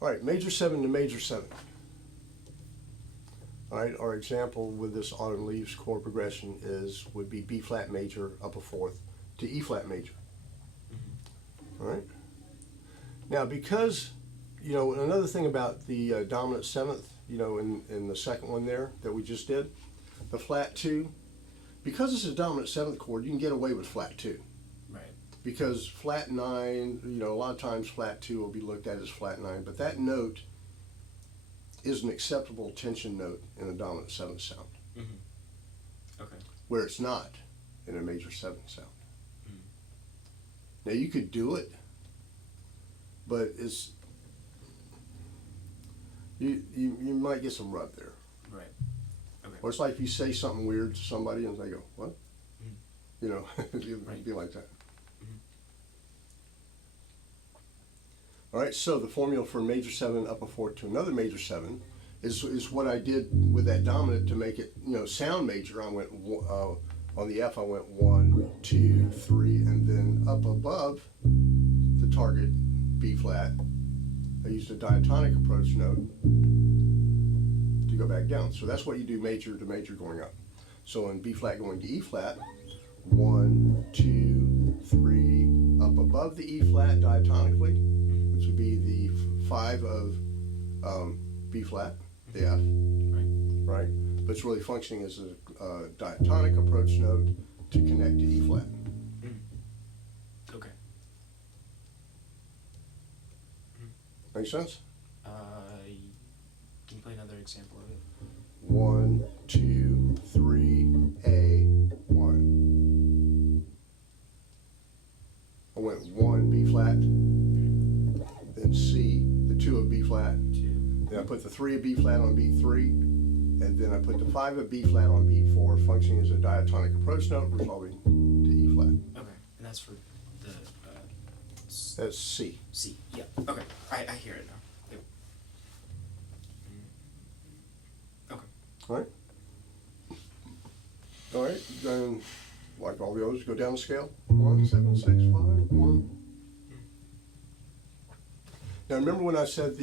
All right, major 7 to major 7. All right, our example with this autumn leaves chord progression would be B flat major upper fourth to E flat major. All right. Now, because another thing about the dominant seventh, in the second one there that we just did, the flat 2, because it's a dominant seventh chord, you can get away with flat 2. Right. Because flat 9, a lot of times flat 2 will be looked at as flat 9, but that note is an acceptable tension note in a dominant seventh sound. Mm-hmm. Okay. Where it's not in a major seventh sound. Mm-hmm. Now you could do it, but you might get some rub there. Right. Okay. Or it's like if you say something weird to somebody and they go, "What?" Mm-hmm. It'd Right. be like that. Mm-hmm. All right, so the formula for major 7 upper fourth to another major 7 is what I did with that dominant to make it sound major. I went on the F. I went 1, 2, 3, and then up above the target B flat, I used a diatonic approach note to go back down. So that's what you do major to major going up. So in B flat going to E flat, 1, 2, 3, up above the E flat diatonically, which would be the 5 of B flat, the F, right? But it's really functioning as a diatonic approach note to connect to E flat. Okay. Make sense? Can you play another example of it? 1, 2, 3, A, 1. I went 1 B flat, then C, the 2 of B flat. 2. Then I put the 3 of B flat on B3, and then I put the 5 of B flat on B4, functioning as a diatonic approach note, resolving to E flat. Okay, and that's for the That's C. C. Yeah. Okay, I hear it now. Yep. Okay. All right. All right. Then, like all the others, go down the scale. 1, 7, 6, 5, 1. Now remember when I said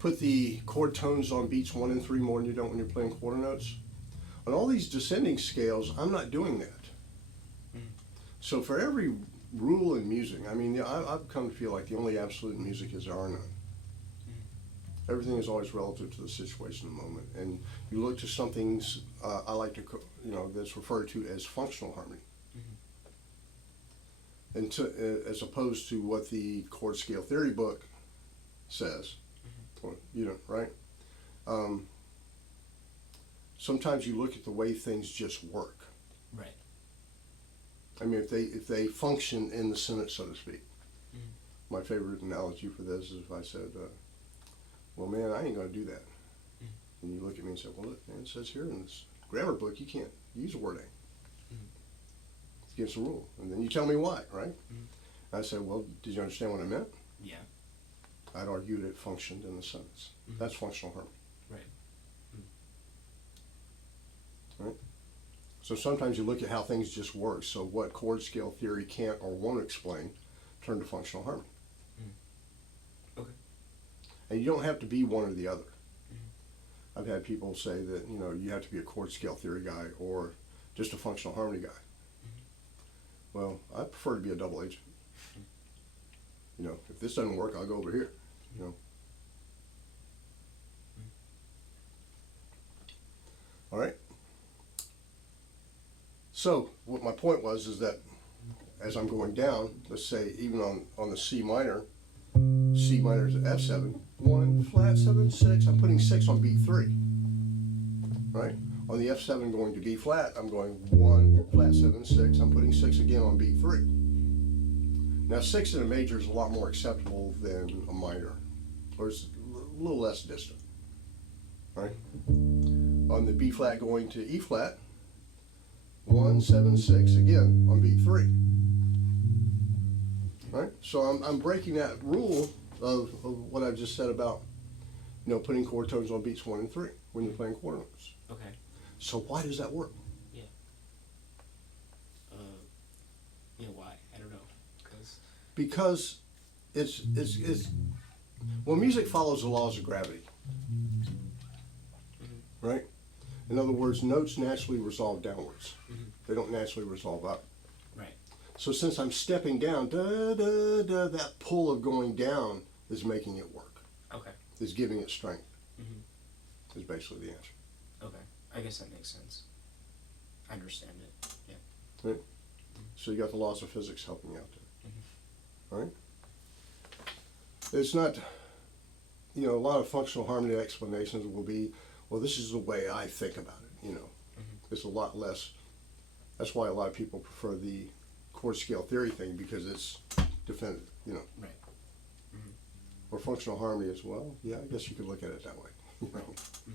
put the chord tones on beats 1 and 3 more than you don't when you're playing quarter notes? On all these descending scales, I'm not doing that. So for every rule in music, I've come to feel like the only absolute in music is there are none. Everything is always relative to the situation and the moment. And you look to something I like to, that's referred to as functional harmony. And as opposed to what the chord scale theory book says, right? Sometimes you look at the way things just work. Right. If they function in the sentence, so to speak. My favorite analogy for this is if I said, well, man, I ain't going to do that. And you look at me and say, well, look, man, it says here in this grammar book you can't use the word ain't. It's against the rule. And then you tell me why, right? I said, well, did you understand what I meant? Yeah. I'd argued it functioned in the sentence. That's functional harmony. Right. Right? So sometimes you look at how things just work. So what chord scale theory can't or won't explain, turn to functional harmony. Okay. And you don't have to be one or the other. I've had people say that, you have to be a chord scale theory guy or just a functional harmony guy. Well, I prefer to be a double agent. If this doesn't work, I'll go over here. All right. So what my point was is that as I'm going down, let's say even on the C minor is F7, 1, flat 7, 6, I'm putting 6 on beat 3, right? On the F7 going to B flat, I'm going 1, flat 7, 6, I'm putting 6 again on beat 3. Now 6 in a major is a lot more acceptable than a minor, or it's a little less distant, right? On the B flat going to E flat, 1, 7, 6 again on beat 3. Right? So I'm breaking that rule of what I just said about putting chord tones on beats 1 and 3 when you're playing quarter notes. Okay. So why does that work? Yeah. Why? I don't know. Because it's Well, music follows the laws of gravity, right? In other words, notes naturally resolve downwards. They don't naturally resolve up. Right. So since I'm stepping down, da da da, that pull of going down is making it work. Okay. Is giving it strength. Mm-hmm. Is basically the answer. Okay. I guess that makes sense. I understand it. Yeah. Right? So you got the laws of physics helping you out there. All right? It's not, you know, a lot of functional harmony explanations will be, well, this is the way I think about it, you know. It's a lot less. That's why a lot of people prefer the chord scale theory thing, because it's definitive, you know. Right. Or functional harmony as well. Yeah, I guess you could look at it that way. You know? Mm-hmm.